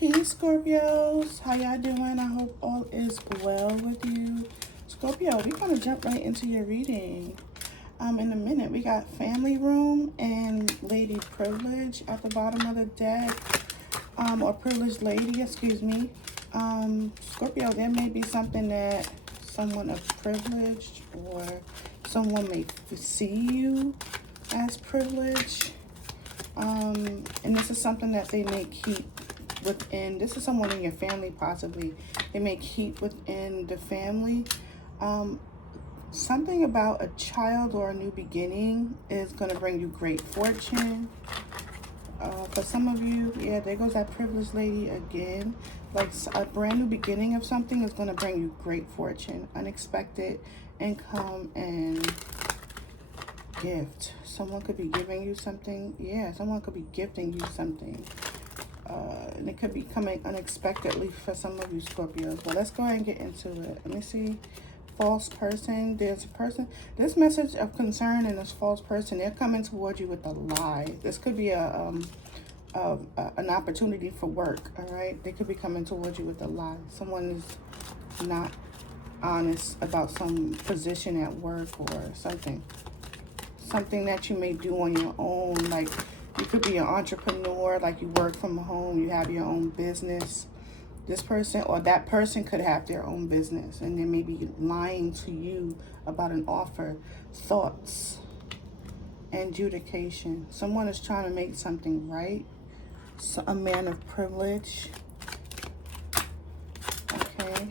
Hey Scorpios, how y'all doing? I hope all is well with you. Scorpio, we're gonna jump right into your reading. In a minute, we got Family Room and Lady Privilege at the bottom of the deck. Or Privileged Lady, excuse me. Scorpio, there may be something that someone of privilege or someone may see you as privileged. And this is something that they may keep within. This is someone in your family, possibly. They may keep within the family. Something about a child or a new beginning is going to bring you great fortune. For some of you, yeah, there goes that privileged lady again. Like a brand new beginning of something is going to bring you great fortune, unexpected income, and gift. Someone could be giving you something. Yeah, someone could be gifting you something. And it could be coming unexpectedly for some of you Scorpios. But let's go ahead and get into it. Let me see. False person. There's a person. This message of concern and this false person, they're coming towards you with a lie. This could be an opportunity for work. All right. They could be coming towards you with a lie. Someone is not honest about some position at work or something. Something that you may do on your own. Like you could be an entrepreneur, like you work from home, you have your own business. This person or that person could have their own business and they may be lying to you about an offer. Thoughts, adjudication. Someone is trying to make something right. So, a man of privilege. Okay.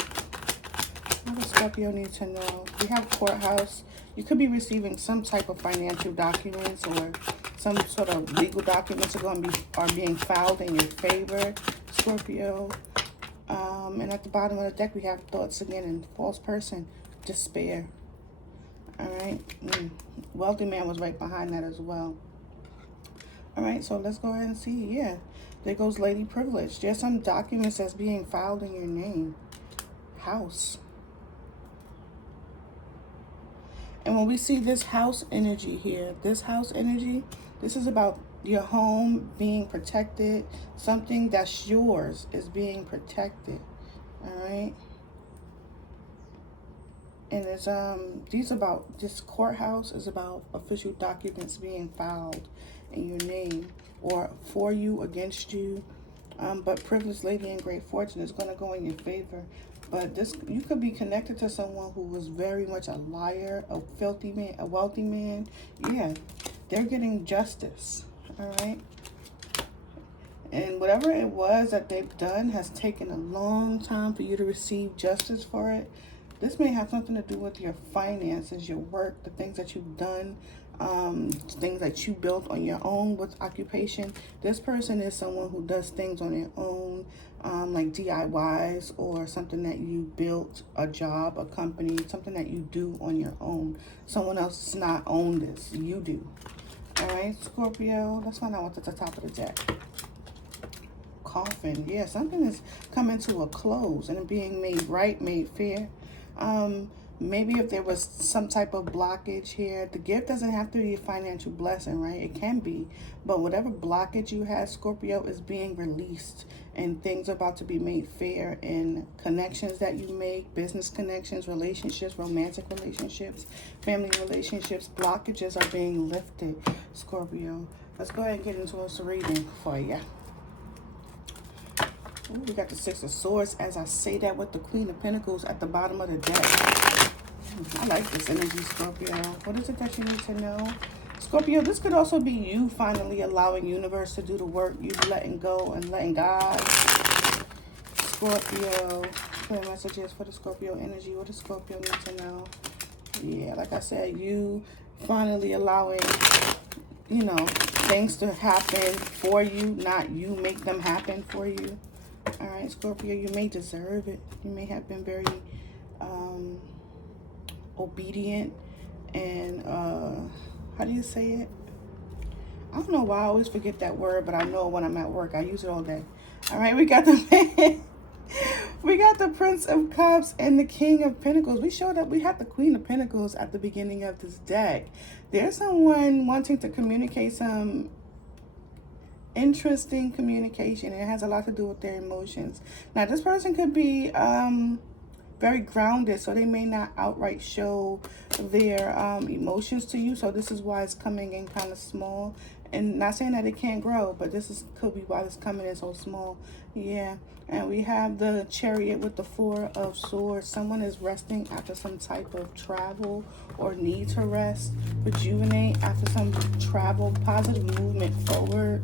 What does Scorpio need to know? We have courthouse. You could be receiving some type of financial documents or some sort of legal documents are being filed in your favor, Scorpio. And at the bottom of the deck, we have thoughts again and false person, despair. All right. Wealthy man was right behind that as well. All right. So let's go ahead and see. Yeah. There goes Lady Privilege. There's some documents that's being filed in your name. House. And when we see this house energy here, this is about your home being protected. Something that's yours is being protected. All right. And it's this courthouse is about official documents being filed in your name or for you, against you. But privileged lady and great fortune is going to go in your favor. But you could be connected to someone who was very much a liar, a filthy man, a wealthy man. Yeah, they're getting justice. All right. And whatever it was that they've done has taken a long time for you to receive justice for it. This may have something to do with your finances, your work, the things that you've done, things that you built on your own with occupation. This person is someone who does things on their own, like DIYs or something that you built, a job, a company, something that you do on your own. Someone else does not own this. You do. All right, Scorpio. Let's find out what's at the top of the deck. Coffin. Yeah, something is coming to a close and being made right, made fair. Maybe if there was some type of blockage here, the gift doesn't have to be a financial blessing, right? It can be, but whatever blockage you had, Scorpio, is being released and things are about to be made fair in connections that you make, business connections, relationships, romantic relationships, family relationships. Blockages are being lifted, Scorpio. Let's go ahead and get into a reading for you. Ooh, we got the Six of Swords as I say that with the Queen of Pentacles at the bottom of the deck. I like this energy, Scorpio. What is it that you need to know? Scorpio, this could also be you finally allowing universe to do the work. You letting go and letting God. Scorpio, clear messages for the Scorpio energy. What does Scorpio need to know? Yeah, like I said, you finally allowing, things to happen for you, not you make them happen for you. All right, Scorpio, you may deserve it. You may have been very obedient and, how do you say it? I don't know why I always forget that word, but I know when I'm at work, I use it all day. All right, we got the we got the Prince of Cups and the King of Pentacles. We showed up, we had the Queen of Pentacles at the beginning of this deck. There's someone wanting to communicate some interesting communication. It has a lot to do with their emotions. Now, this person could be very grounded, so they may not outright show their emotions to you. So this is why it's coming in kind of small. And not saying that it can't grow, but could be why it's coming in so small. Yeah. And we have the Chariot with the 4 of Swords. Someone is resting after some type of travel or need to rest, rejuvenate after some travel, positive movement forward.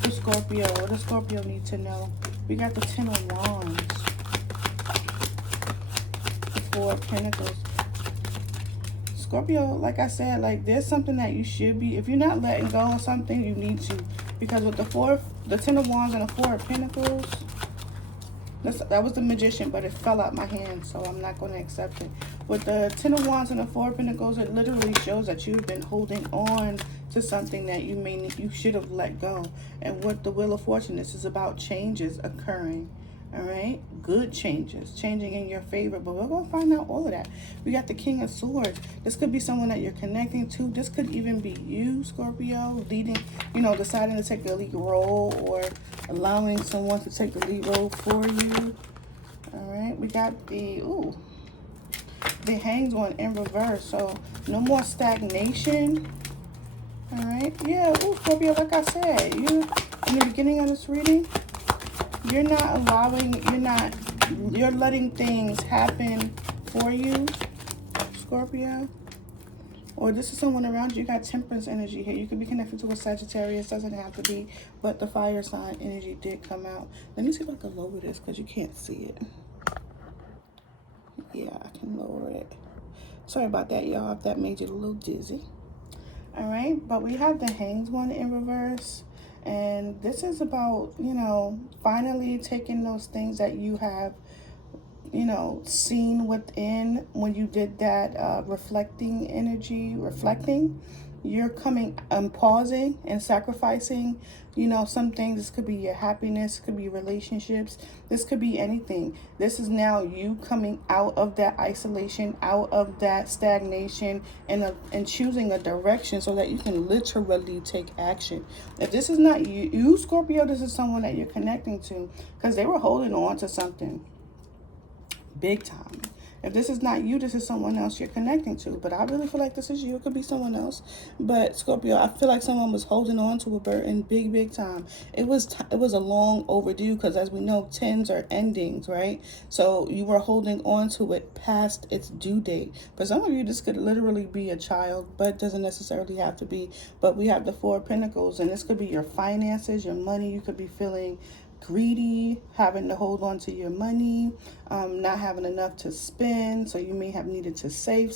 For Scorpio, what does Scorpio need to know? We got the 10 of Wands, the 4 of Pentacles. Scorpio, like I said, like there's something that you should be, if you're not letting go of something, you need to. Because with the 10 of Wands and the 4 of Pentacles, that was the Magician, but it fell out my hand, so I'm not going to accept it. With the 10 of Wands and the 4 of Pentacles, it literally shows that you've been holding on to something that you should have let go. And with the Wheel of Fortune, this is about changes occurring. All right, good changes, changing in your favor, but we're going to find out all of that. We got the King of Swords. This could be someone that you're connecting to. This could even be you, Scorpio, leading, deciding to take the lead role or allowing someone to take the lead role for you. All right, we got the Hanged One in reverse, so no more stagnation. All right, yeah, Scorpio, like I said, you in the beginning of this reading, you're letting things happen for you, Scorpio. Or this is someone around you. You got Temperance energy here. You could be connected to a Sagittarius. Doesn't have to be, but the fire sign energy did come out. Let me see if I can lower this because you can't see it. Yeah, I can lower it. Sorry about that, y'all, if that made you a little dizzy. All right, but we have the Hanged One in reverse. And this is about, finally taking those things that you have, seen within when you did that reflecting energy, you're coming and pausing and sacrificing, some things. This could be your happiness, could be relationships, this could be anything. This is now you coming out of that isolation, out of that stagnation, and choosing a direction so that you can literally take action. If this is not you, Scorpio, this is someone that you're connecting to because they were holding on to something big time. If this is not you, this is someone else you're connecting to. But I really feel like this is you. It could be someone else. But Scorpio, I feel like someone was holding on to a burden big time. It was a long overdue because, as we know, 10s are endings, right? So you were holding on to it past its due date. For some of you, this could literally be a child, but doesn't necessarily have to be. But we have the 4 of Pentacles, and this could be your finances, your money. You could be feeling greedy, having to hold on to your money, not having enough to spend, so you may have needed to save,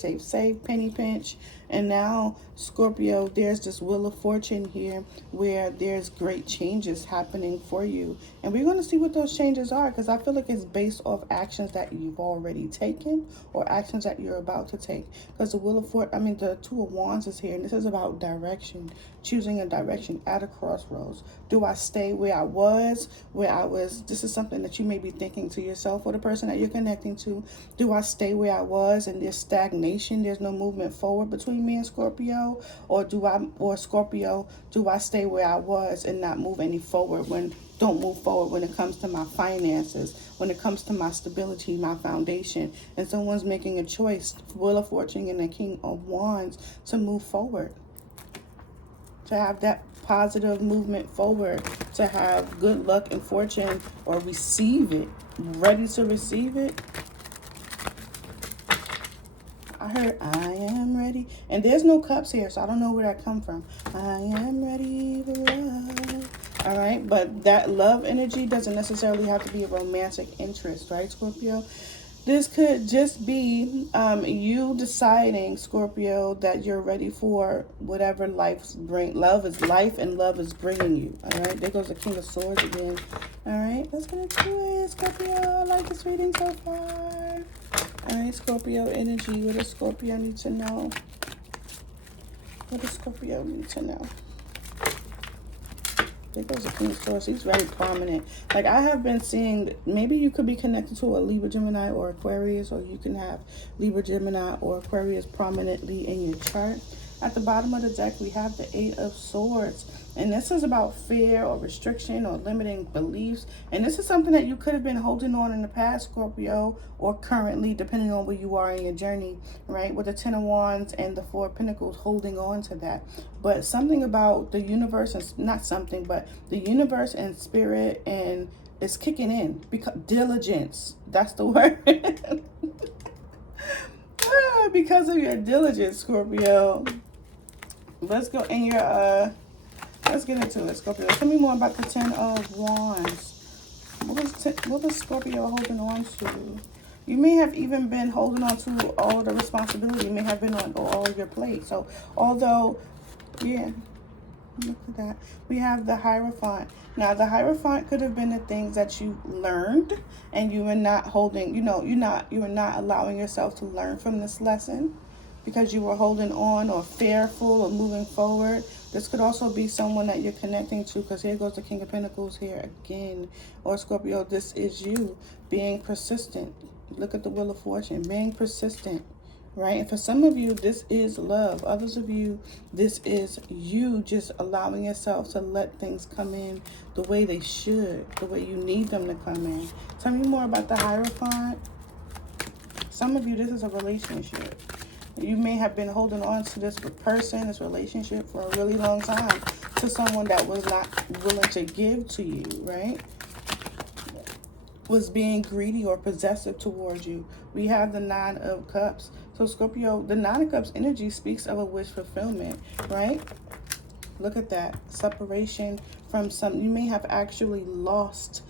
penny pinch. And now, Scorpio, there's this Wheel of Fortune here where there's great changes happening for you. And we're going to see what those changes are, because I feel like it's based off actions that you've already taken or actions that you're about to take. Because the 2 of Wands is here, and this is about direction, choosing a direction at a crossroads. Do I stay where I was? This is something that you may be thinking to yourself or the person that you're connecting to. Do I stay where I was and there's stagnation, there's no movement forward between me and Scorpio? Or Scorpio, do I stay where I was and not move any forward don't move forward when it comes to my finances, when it comes to my stability, my foundation? And someone's making a choice, Wheel of Fortune and the King of Wands, to move forward, to have that positive movement forward, to have good luck and fortune, or receive it, ready to receive it. I heard I am ready, and there's no cups here, so I don't know where that come from. I am ready for love. All right, but that love energy doesn't necessarily have to be a romantic interest, right, Scorpio? This could just be you deciding, Scorpio, that you're ready for whatever love is life, and love is bringing you. All right, there goes the King of Swords again. All right, let's get into it, Scorpio. I like this reading so far. All right, Scorpio energy. What does Scorpio need to know? What does Scorpio need to know? There goes the King of Swords. He's very prominent. Like, I have been seeing, maybe you could be connected to a Libra, Gemini, or Aquarius, or you can have Libra, Gemini, or Aquarius prominently in your chart. At the bottom of the deck, we have the Eight of Swords. And this is about fear or restriction or limiting beliefs. And this is something that you could have been holding on in the past, Scorpio, or currently, depending on where you are in your journey, right? With the Ten of Wands and the Four of Pentacles, holding on to that. But something about the universe, and not something, but the universe and spirit and it's kicking in. Because diligence, that's the word. Because of your diligence, Scorpio. Let's go in your let's get into it, Scorpio. Tell me more about the Ten of Wands. What was Scorpio holding on to? You may have even been holding on to all the responsibility. You may have been on all of your plate. So although, yeah, look at that. We have the Hierophant. Now, the Hierophant could have been the things that you learned and you were not holding, you were not allowing yourself to learn from this lesson because you were holding on or fearful or moving forward. This could also be someone that you're connecting to, because here goes the King of Pentacles here again. Or Scorpio, this is you being persistent. Look at the Wheel of Fortune, being persistent. Right? And for some of you, this is love. Others of you, this is you just allowing yourself to let things come in the way they should, the way you need them to come in. Tell me more about the Hierophant. Some of you, this is a relationship. You may have been holding on to this person, this relationship for a really long time, to someone that was not willing to give to you, right? Was being greedy or possessive towards you. We have the Nine of Cups. So Scorpio, the Nine of Cups energy speaks of a wish fulfillment, right? Look at that. Separation from some, you may have actually lost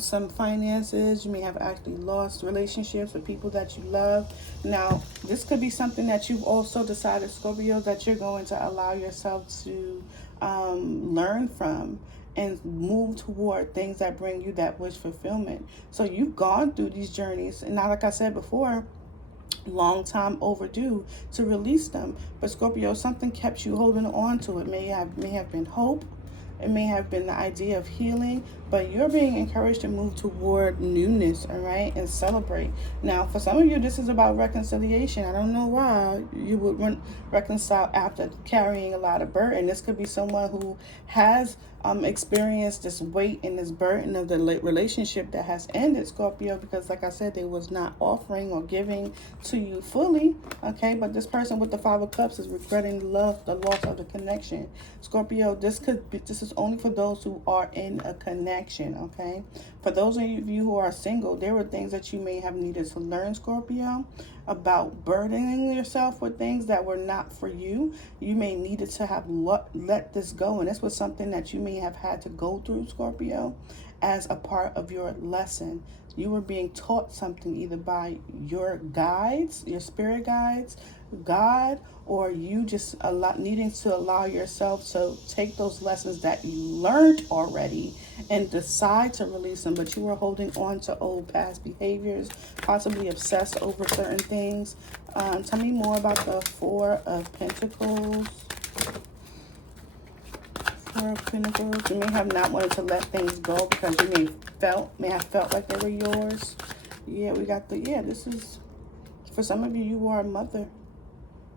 some finances. You may have actually lost relationships with people that you love. Now, this could be something that you've also decided, Scorpio, that you're going to allow yourself to learn from and move toward things that bring you that wish fulfillment. So you've gone through these journeys, and now, like I said before, long time overdue to release them. But Scorpio, something kept you holding on to it. May have been hope. It may have been the idea of healing, but you're being encouraged to move toward newness, all right, and celebrate. Now, for some of you, this is about reconciliation. I don't know why you would reconcile after carrying a lot of burden. This could be someone who has experienced this weight and this burden of the relationship that has ended, Scorpio, because like I said, they was not offering or giving to you fully, okay? But this person with the Five of Cups is regretting the loss of the connection. Scorpio, this is only for those who are in a connection, okay? For those of you who are single, there were things that you may have needed to learn, Scorpio, about burdening yourself with things that were not for you. You may needed to have let this go, and this was something that you may have had to go through, Scorpio, as a part of your lesson. You were being taught something either by your guides, your spirit guides, God, or you just needing to allow yourself to take those lessons that you learned already and decide to release them, but you were holding on to old past behaviors, possibly obsessed over certain things. Tell me more about the Four of Pentacles. Four of Pentacles. You may have not wanted to let things go because you may have felt like they were yours. Yeah, we got this is, for some of you, you are a mother.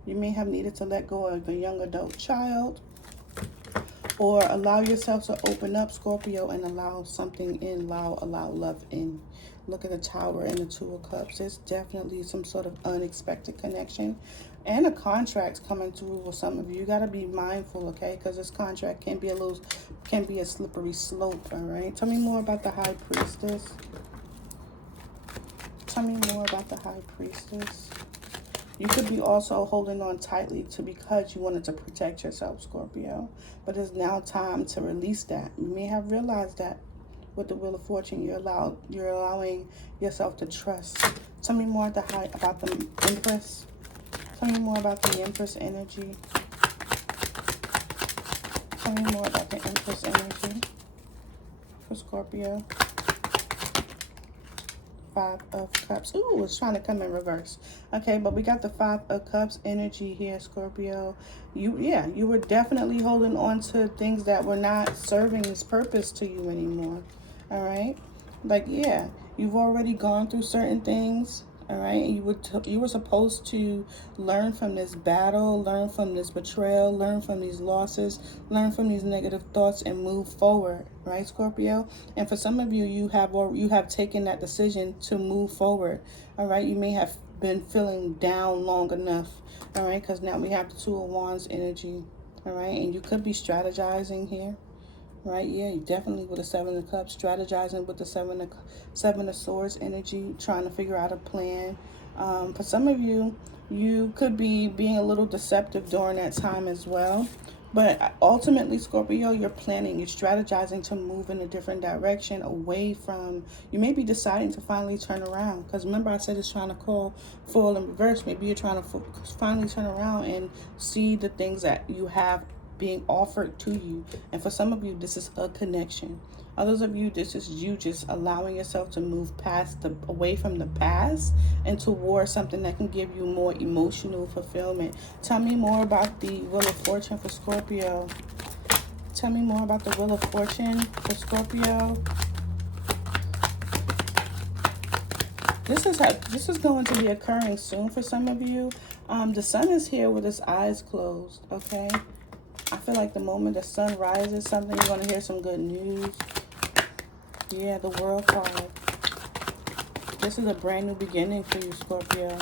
You may have needed to let go of a young adult child, or allow yourself to open up, Scorpio, and allow something in, allow love in. Look at the Tower and the Two of Cups. There's definitely some sort of unexpected connection and a contract coming through with some of you. You got to be mindful, okay? Because this contract can be a slippery slope, all right? Tell me more about the High Priestess. Tell me more about the High Priestess. You could be also holding on tightly because you wanted to protect yourself, Scorpio. But it's now time to release that. You may have realized that with the Wheel of Fortune, you're allowing yourself to trust. Tell me more about the Empress. Tell me more about the Empress energy. Tell me more about the Empress energy for Scorpio. Five of Cups. Ooh, it's trying to come in reverse. Okay, but we got the Five of Cups energy here, Scorpio. You were definitely holding on to things that were not serving its purpose to you anymore. All right? Like, yeah, you've already gone through certain things, All right, and you were supposed to learn from this battle, learn from this betrayal, learn from these losses, learn from these negative thoughts, and move forward, right, Scorpio? And for some of you, you have taken that decision to move forward. All right, you may have been feeling down long enough. All right, because now we have the Two of Wands energy. All right, and you could be strategizing here. Right, yeah, you definitely with the Seven of Cups, strategizing with the Seven of Swords energy, trying to figure out a plan. For some of you, you could be being a little deceptive during that time as well. But ultimately, Scorpio, you're planning, you're strategizing to move in a different direction away from, you may be deciding to finally turn around. Because remember I said it's trying to call foil in reverse. Maybe you're trying to finally turn around and see the things that you have being offered to you. And for some of you, this is a connection. Others of you, this is you just allowing yourself to move away from the past and towards something that can give you more emotional fulfillment. Tell me more about the Wheel of Fortune for Scorpio. Tell me more about the Wheel of Fortune for Scorpio. This is going to be occurring soon for some of you. The sun is here with his eyes closed, okay? I feel like the moment the sun rises, you're going to hear some good news. Yeah, the World card. This is a brand new beginning for you, Scorpio.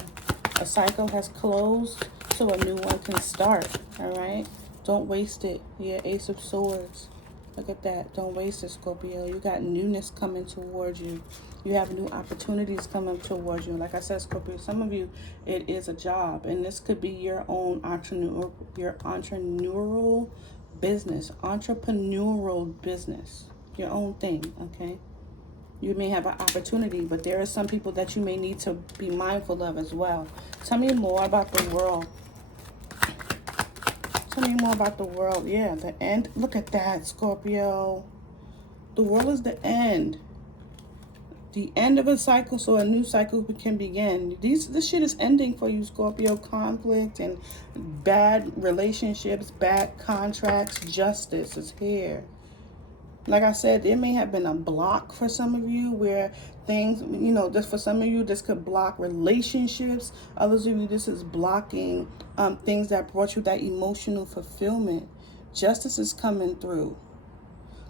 A cycle has closed, so a new one can start, all right? Don't waste it. Yeah, Ace of Swords. Look at that. Don't waste it, Scorpio. You got newness coming towards you. You have new opportunities coming towards you. Like I said, Scorpio, some of you, it is a job. And this could be your own entrepreneurial business. Entrepreneurial business. Your own thing, okay? You may have an opportunity, but there are some people that you may need to be mindful of as well. Tell me more about the world. Tell me more about the world. Yeah, the end. Look at that, Scorpio. The world is the end. The end of a cycle, so a new cycle can begin. This shit is ending for you, Scorpio. Conflict and bad relationships, bad contracts, justice is here. Like I said, there may have been a block for some of you where things, you know, this for some of you, this could block relationships. Others of you, this is blocking things that brought you that emotional fulfillment. Justice is coming through.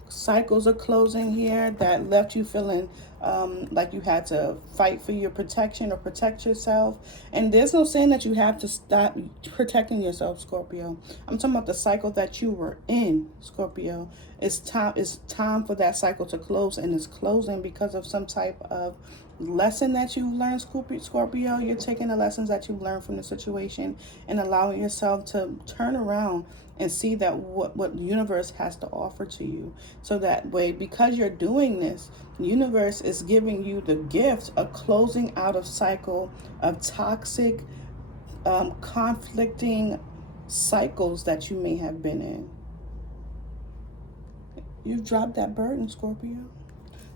Cycles are closing here that left you feeling like you had to fight for your protection or protect yourself. And there's no saying that you have to stop protecting yourself, Scorpio. I'm talking about the cycle that you were in, Scorpio. It's time for that cycle to close, and it's closing because of some type of lesson that you've learned, Scorpio. You're taking the lessons that you've learned from the situation and allowing yourself to turn around and see that what the universe has to offer to you. So that way, because you're doing this, the universe is giving you the gift of closing out of cycle of toxic, conflicting cycles that you may have been in. You've dropped that burden, Scorpio.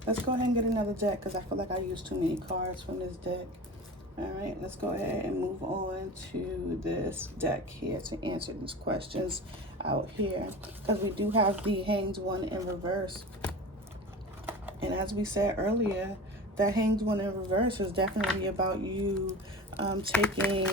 Let's go ahead and get another deck because I feel like I used too many cards from this deck. All right, let's go ahead and move on to this deck here to answer these questions out here, because we do have the Hanged One in reverse. And as we said earlier, that Hanged One in reverse is definitely about you taking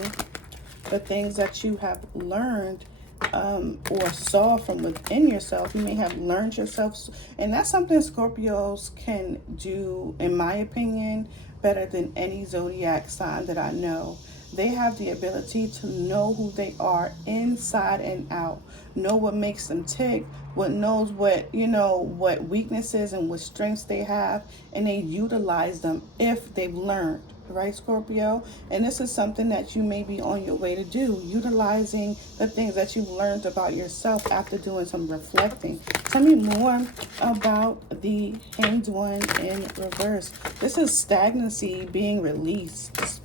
the things that you have learned or saw from within yourself. You may have learned yourself, and that's something Scorpios can do, in my opinion, better than any zodiac sign that I know. They have the ability to know who they are inside and out, know what makes them tick, what knows what, you know, what weaknesses and what strengths they have, and they utilize them if they've learned, right, Scorpio? And this is something that you may be on your way to do, utilizing the things that you've learned about yourself after doing some reflecting. Tell me more about the Hanged One in reverse. This is stagnancy being released.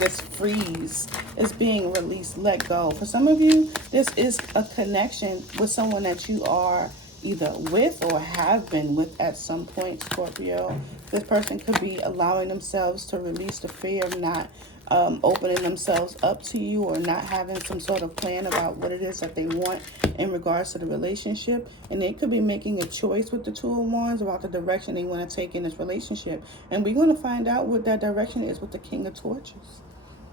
This freeze is being released, let go. For some of you, this is a connection with someone that you are either with or have been with at some point, Scorpio. This person could be allowing themselves to release the fear of not opening themselves up to you, or not having some sort of plan about what it is that they want in regards to the relationship. And they could be making a choice with the Two of Wands about the direction they want to take in this relationship. And we're going to find out what that direction is with the King of Torches.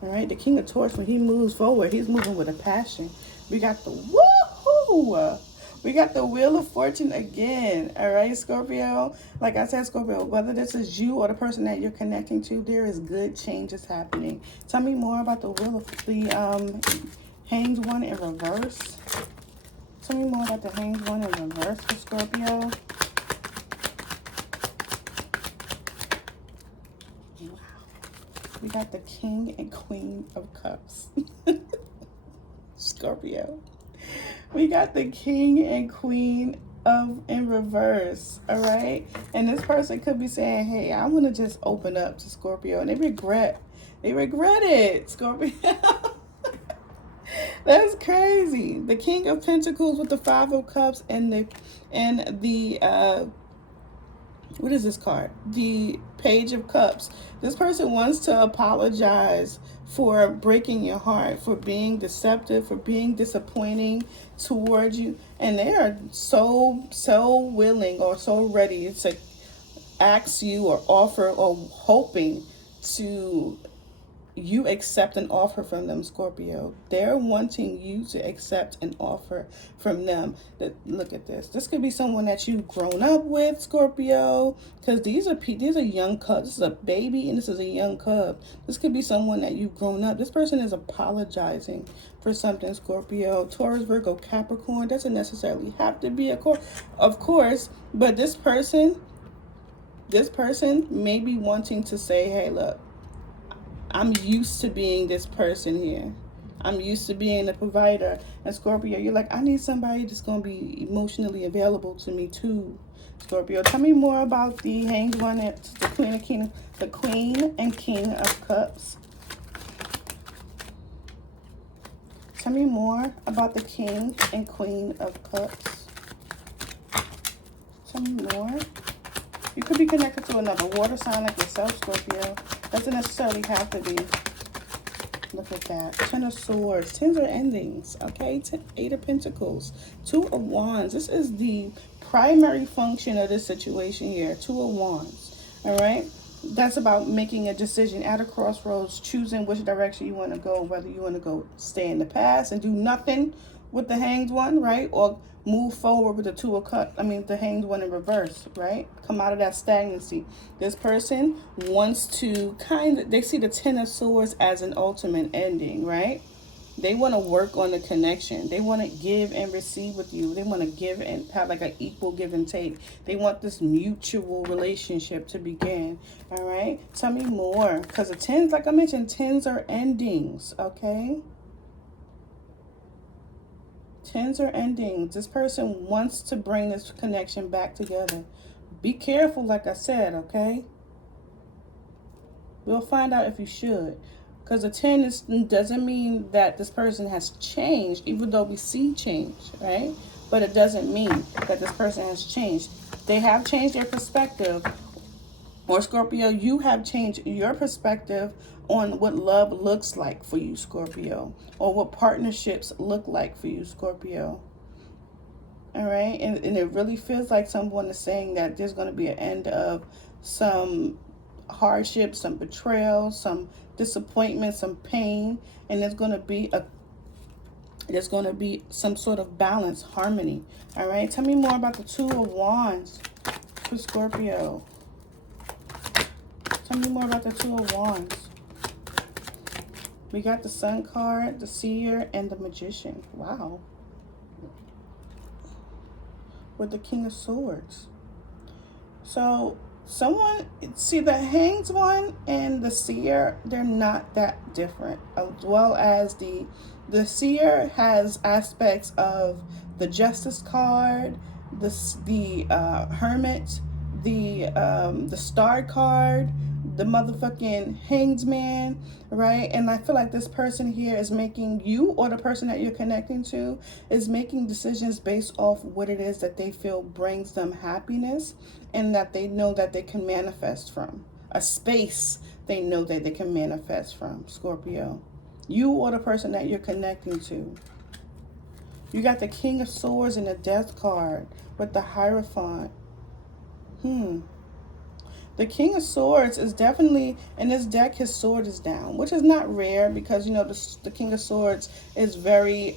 All right, the King of Torches, when he moves forward, he's moving with a passion. We got the woohoo! We got the Wheel of Fortune again. All right, Scorpio. Like I said, Scorpio, whether this is you or the person that you're connecting to, there is good changes happening. Tell me more about the Wheel of the Hanged One in reverse. Tell me more about the Hanged One in reverse for Scorpio. We got the King and Queen of Cups. Scorpio. We got the King and Queen of in reverse. All right. And this person could be saying, hey, I want to just open up to Scorpio. And they regret it, Scorpio. That's crazy. The King of Pentacles with the Five of Cups and the what is this card? The Page of Cups. This person wants to apologize for breaking your heart, for being deceptive, for being disappointing towards you. And they are so willing or so ready to ask you or offer or hoping to you accept an offer from them, Scorpio. They're wanting you to accept an offer from them. Look at this. This could be someone that you've grown up with, Scorpio, because these are young cubs. This is a baby and this is a young cub. This could be someone that you've grown up. This person is apologizing for something, Scorpio. Taurus, Virgo, Capricorn. Doesn't necessarily have to be of course, but this person may be wanting to say, hey, look, I'm used to being this person here. I'm used to being the provider. And Scorpio, you're like, I need somebody that's going to be emotionally available to me too. Scorpio, tell me more about the Hanged One, the Queen and King of Cups. Tell me more about the King and Queen of Cups. Tell me more. You could be connected to another water sign like yourself, Scorpio. Doesn't necessarily have to be. Look at that. Ten of Swords. Tens are endings. Okay. Eight of Pentacles. Two of Wands. This is the primary function of this situation here. Two of Wands. All right. That's about making a decision at a crossroads, choosing which direction you want to go, whether you want to go stay in the past and do nothing with the Hanged One, right? Or move forward with the Two of Cups. The Hanged One in reverse, right? Come out of that stagnancy. This person wants to they see the Ten of Swords as an ultimate ending, right? They want to work on the connection. They want to give and receive with you. They want to give and have like an equal give and take. They want this mutual relationship to begin. All right. Tell me more. Because the tens, like I mentioned, tens are endings. Okay. Tens are endings. This person wants to bring this connection back together. Be careful, like I said, okay? We'll find out if you should. Because a 10 doesn't mean that this person has changed, even though we see change, right? But it doesn't mean that this person has changed. They have changed their perspective. Or Scorpio, you have changed your perspective on what love looks like for you, Scorpio. Or what partnerships look like for you, Scorpio. All right? And it really feels like someone is saying that there's going to be an end of some hardship, some betrayal, some disappointment, some pain, and there's going to be some sort of balance, harmony. All right, tell me more about the Two of Wands for Scorpio. Tell me more about the Two of Wands. We got the Sun card, the Seer, and the Magician. Wow. With the King of Swords. So see, the Hanged One and the Seer, they're not that different. As well as the Seer has aspects of the Justice card, the Hermit, the Star card, the motherfucking Hanged Man, right? And I feel like this person here is making you, or the person that you're connecting to, is making decisions based off what it is that they feel brings them happiness and that they know that they can manifest from. a space they know that they can manifest from, Scorpio. You or the person that you're connecting to. You got the King of Swords and the Death card with the Hierophant. The King of Swords is definitely, in this deck, his sword is down, which is not rare because, you know, the King of Swords is very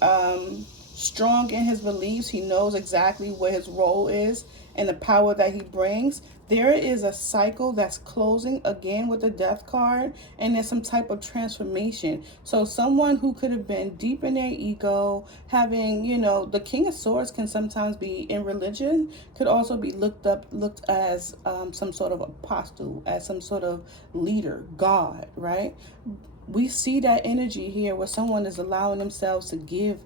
strong in his beliefs. He knows exactly what his role is and the power that he brings. There is a cycle that's closing again with the Death card, and there's some type of transformation. So someone who could have been deep in their ego, having, you know, the King of Swords can sometimes be in religion, could also be looked as some sort of apostle, as some sort of leader, God, right? We see that energy here where someone is allowing themselves to give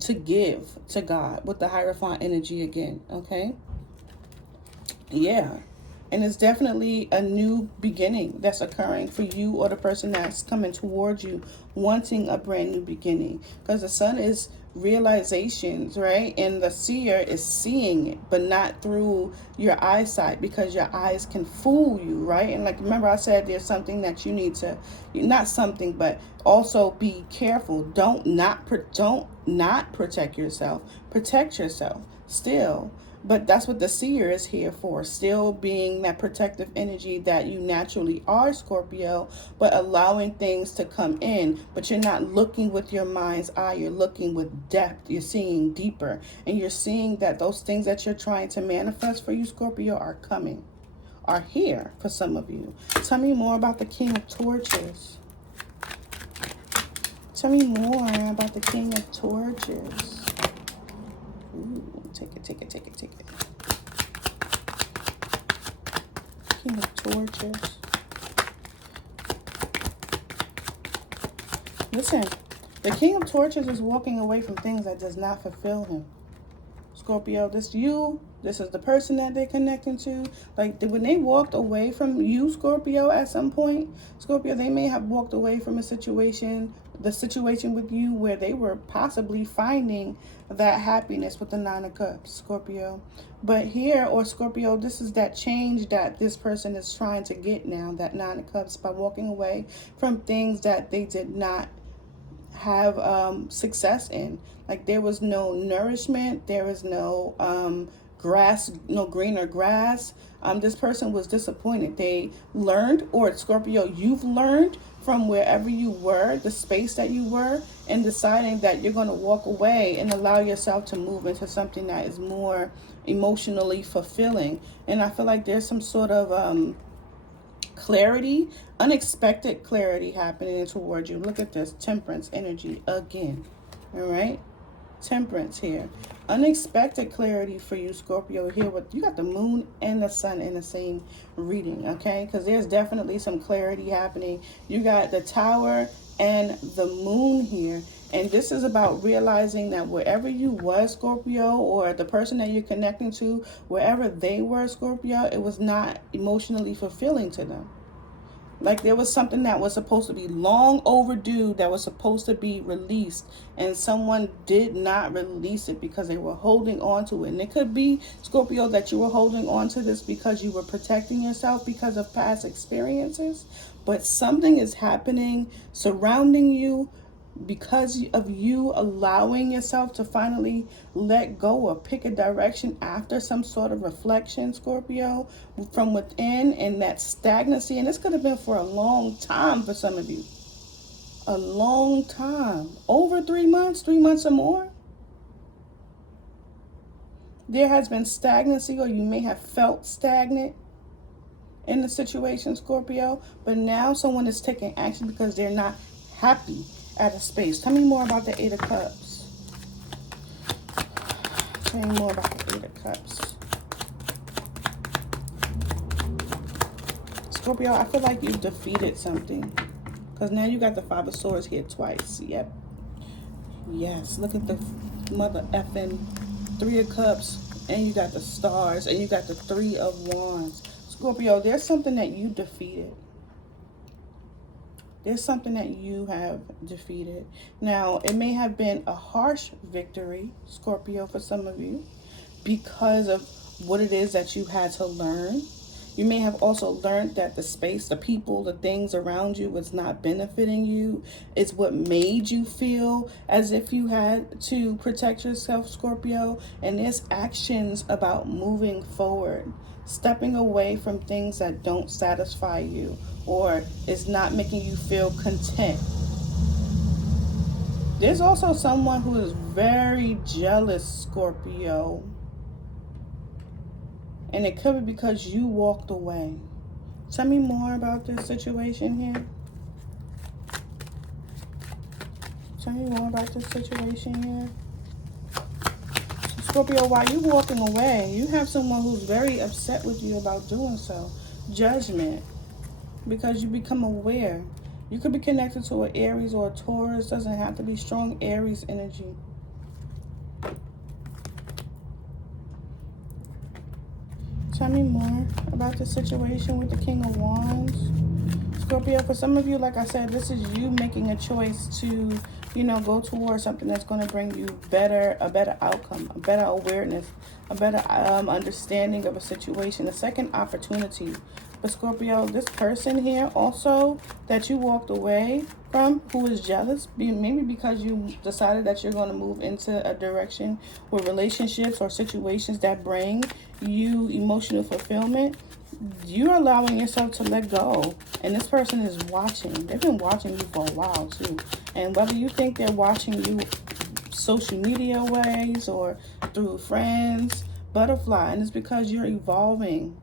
to God with the Hierophant energy again, okay? Yeah. And it's definitely a new beginning that's occurring for you or the person that's coming towards you, wanting a brand new beginning. Because the Sun is realizations, right? And the seer is seeing it, but not through your eyesight, because your eyes can fool you, right? And like, remember I said there's something that you need to, not something, but also be careful. Don't not protect yourself. Protect yourself still. But that's what the seer is here for, still being that protective energy that you naturally are, Scorpio, but allowing things to come in. But you're not looking with your mind's eye, you're looking with depth, you're seeing deeper, and you're seeing that those things that you're trying to manifest for you, Scorpio, are coming, are here for some of you. Tell me more about the King of Torches. Tell me more about the King of Torches. Ooh. Take it. King of Torches. Listen, the King of Torches is walking away from things that does not fulfill him. Scorpio, this is the person that they're connecting to. Like, when they walked away from you, Scorpio, at some point, Scorpio, they may have walked away from the situation with you where they were possibly finding that happiness with the Nine of Cups, Scorpio. But here, or Scorpio, this is that change that this person is trying to get now, that Nine of Cups, by walking away from things that they did not have success in. Like, there was no nourishment, there was no grass, no greener grass. This person was disappointed. They learned, or Scorpio, you've learned from wherever you were, the space that you were, and deciding that you're going to walk away and allow yourself to move into something that is more emotionally fulfilling. And I feel like there's some sort of clarity, unexpected clarity happening toward you. Look at this, Temperance energy again. All right, Temperance here. Unexpected clarity for you, Scorpio, here. With you got the Moon and the Sun in the same reading, okay? Because there's definitely some clarity happening. You got the Tower and the Moon here. And this is about realizing that wherever you were, Scorpio, or the person that you're connecting to, wherever they were, Scorpio, it was not emotionally fulfilling to them. Like, there was something that was supposed to be long overdue, that was supposed to be released, and someone did not release it because they were holding on to it. And it could be, Scorpio, that you were holding on to this because you were protecting yourself because of past experiences. But something is happening surrounding you because of you allowing yourself to finally let go or pick a direction after some sort of reflection, Scorpio, from within, and that stagnancy. And this could have been for a long time for some of you. A long time. Over 3 months or more. There has been stagnancy, or you may have felt stagnant in the situation, Scorpio. But now someone is taking action because they're not happy at a space. Tell me more about the Eight of Cups. Tell me more about the Eight of Cups. Scorpio, I feel like you've defeated something. Because now you got the Five of Swords here twice. Yep. Yes. Look at the mother effing Three of Cups. And you got the Stars. And you got the Three of Wands. Scorpio, there's something that you defeated. There's something that you have defeated. Now, it may have been a harsh victory, Scorpio, for some of you, because of what it is that you had to learn. You may have also learned that the space, the people, the things around you was not benefiting you. It's what made you feel as if you had to protect yourself, Scorpio. And there's actions about moving forward, stepping away from things that don't satisfy you or is not making you feel content. There's also someone who is very jealous, Scorpio. And it could be because you walked away. Tell me more about this situation here. Tell me more about this situation here. Scorpio, while you walking away, you have someone who's very upset with you about doing so. Judgment. Because you become aware. You could be connected to an Aries or a Taurus. Doesn't have to be strong Aries energy. Tell me more about the situation with the King of Wands. Scorpio, for some of you, like I said, this is you making a choice to, go towards something that's going to bring you a better outcome, a better awareness, a better understanding of a situation, a second opportunity. But Scorpio, this person here also that you walked away from, who is jealous, maybe because you decided that you're going to move into a direction with relationships or situations that bring you emotional fulfillment, you're allowing yourself to let go. And this person is watching. They've been watching you for a while too. And whether you think they're watching you social media ways or through friends, butterfly, and it's because you're evolving.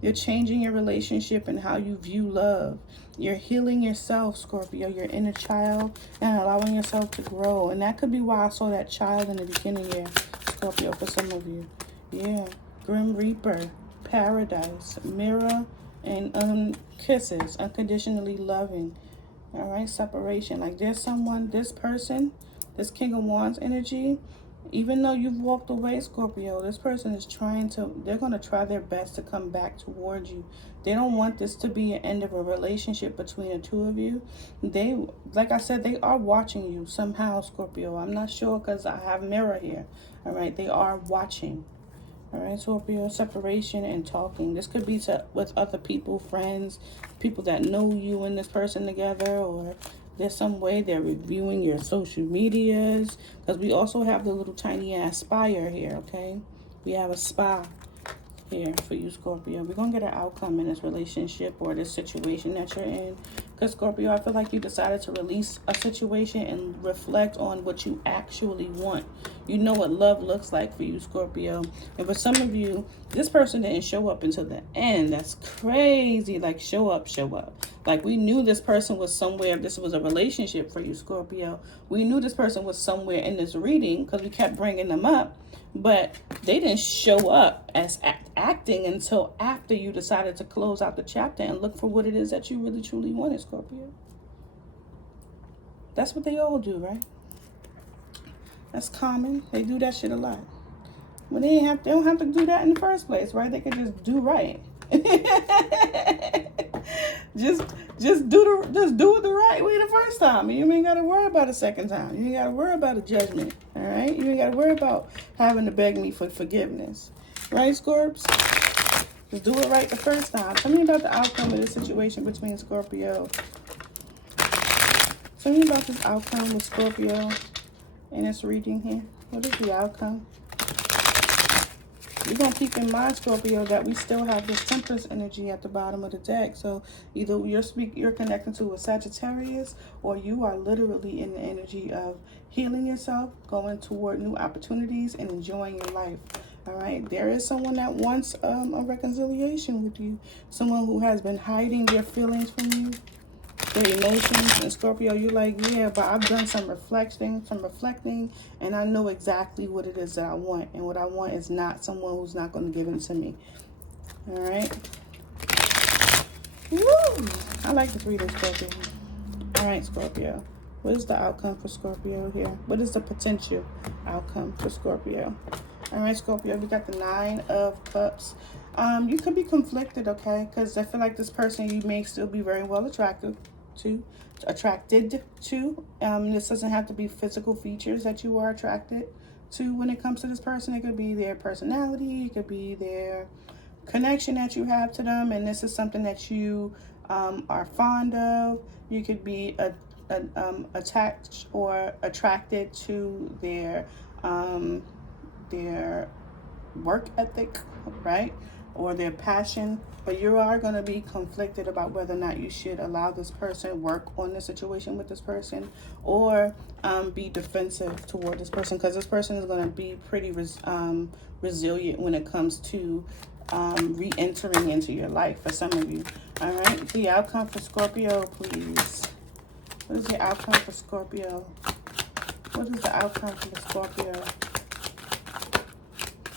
You're changing your relationship and how you view love. You're healing yourself, Scorpio, your inner child, and allowing yourself to grow. And that could be why I saw that child in the beginning here, Scorpio, for some of you. Yeah. Grim Reaper, Paradise, Mirror, and Kisses, unconditionally loving. All right, separation. Like there's someone, this person, this King of Wands energy, even though you've walked away, Scorpio, this person is they're going to try their best to come back towards you. They don't want this to be an end of a relationship between the two of you. They, like I said, they are watching you somehow, Scorpio. I'm not sure because I have Mirror here. All right, they are watching. All right, Scorpio, separation and talking. This could be with other people, friends, people that know you and this person together, or there's some way they're reviewing your social medias. Because we also have the little tiny ass spire here, okay? We have a spy here for you, Scorpio. We're going to get an outcome in this relationship or this situation that you're in. Because, Scorpio, I feel like you decided to release a situation and reflect on what you actually want. You know what love looks like for you, Scorpio. And for some of you, this person didn't show up until the end. That's crazy. Like, show up, show up. Like, we knew this person was somewhere. This was a relationship for you, Scorpio. We knew this person was somewhere in this reading because we kept bringing them up. But they didn't show up as acting until after you decided to close out the chapter and look for what it is that you really truly wanted, Scorpio. That's what they all do, right? That's common. They do that shit a lot. But they don't have to do that in the first place, right? They can just do right. just do it the right way the first time. You ain't gotta worry about a second time. You ain't gotta worry about a judgment. All right? You ain't gotta worry about having to beg me for forgiveness. Right, Scorps? Just do it right the first time. Tell me about the outcome of this situation between Scorpio. Tell me about this outcome with Scorpio in this reading here. What is the outcome? You're going to keep in mind, Scorpio, that we still have this Temperance energy at the bottom of the deck. So either you're connecting to a Sagittarius, or you are literally in the energy of healing yourself, going toward new opportunities, and enjoying your life. All right. There is someone that wants a reconciliation with you. Someone who has been hiding their feelings from you, their emotions. And Scorpio, you're like, yeah, but I've done some reflecting, and I know exactly what it is that I want. And what I want is not someone who's not going to give it to me. All right. Woo! I like this reading, Scorpio. All right, Scorpio. What is the outcome for Scorpio here? What is the potential outcome for Scorpio? All right, Scorpio, we got the 9 of Cups. You could be conflicted, okay? Because I feel like this person you may still be very well attracted to. This doesn't have to be physical features that you are attracted to when it comes to this person. It could be their personality. It could be their connection that you have to them, and this is something that you are fond of. You could be attached or attracted to their work ethic, right? Or their passion, but you are going to be conflicted about whether or not you should allow this person work on the situation with this person, or be defensive toward this person, because this person is going to be pretty resilient when it comes to re-entering into your life for some of you. All right, the outcome for Scorpio, please. What is the outcome for Scorpio? What is the outcome for the Scorpio?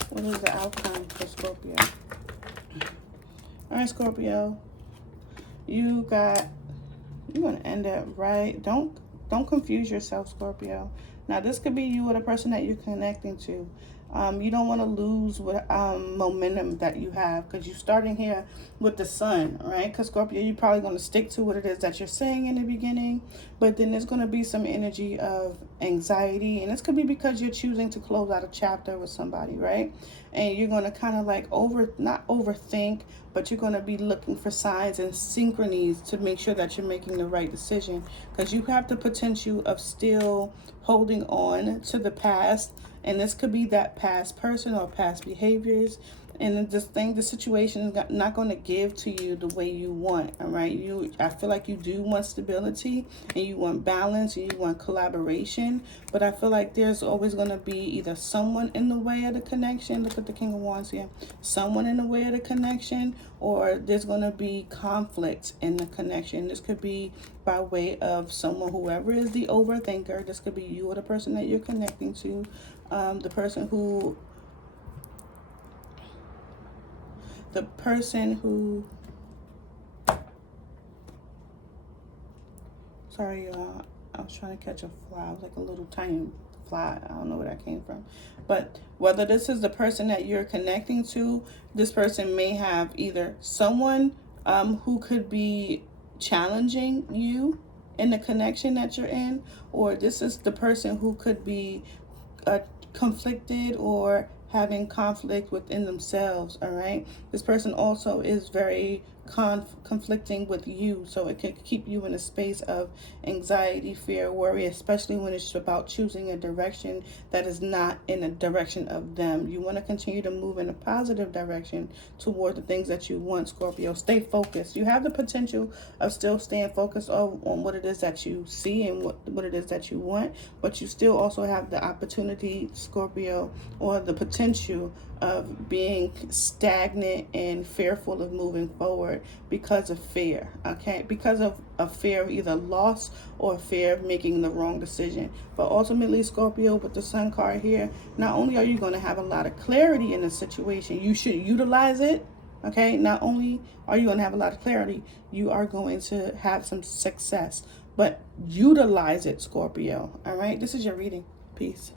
What is the outcome for Scorpio? All right, Scorpio. You're gonna end it right. Don't confuse yourself, Scorpio. Now, this could be you or the person that you're connecting to. You don't want to lose what momentum that you have, because you're starting here with the sun, right? Because Scorpio, you're probably going to stick to what it is that you're saying in the beginning, but then there's going to be some energy of anxiety, and this could be because you're choosing to close out a chapter with somebody, right? And you're going to kind of like not overthink, but you're going to be looking for signs and synchronies to make sure that you're making the right decision, because you have the potential of still holding on to the past. And this could be that past person or past behaviors. And the situation is not going to give to you the way you want, all right? I feel like you do want stability, and you want balance, and you want collaboration. But I feel like there's always going to be either someone in the way of the connection. Look at the King of Wands here. Someone in the way of the connection, or there's going to be conflict in the connection. This could be by way of someone, whoever is the overthinker. This could be you or the person that you're connecting to. The person who sorry, I was trying to catch a fly. It was like a little tiny fly. I don't know where that came from. But whether this is the person that you're connecting to, this person may have either someone who could be challenging you in the connection that you're in, or this is the person who could be conflicted or having conflict within themselves. All right, this person also is very conflicting with you, so it can keep you in a space of anxiety, fear, worry, especially when it's about choosing a direction that is not in a direction of them. You want to continue to move in a positive direction toward the things that you want, Scorpio. Stay focused. You have the potential of still staying focused on what it is that you see and what it is that you want, but you still also have the opportunity, Scorpio, or the potential of being stagnant and fearful of moving forward because of fear, okay? Because of a fear of either loss or fear of making the wrong decision. But ultimately, Scorpio, with the Sun card here, not only are you going to have a lot of clarity in the situation, you should utilize it, okay? Not only are you going to have a lot of clarity, you are going to have some success, but utilize it, Scorpio, all right? This is your reading. Peace.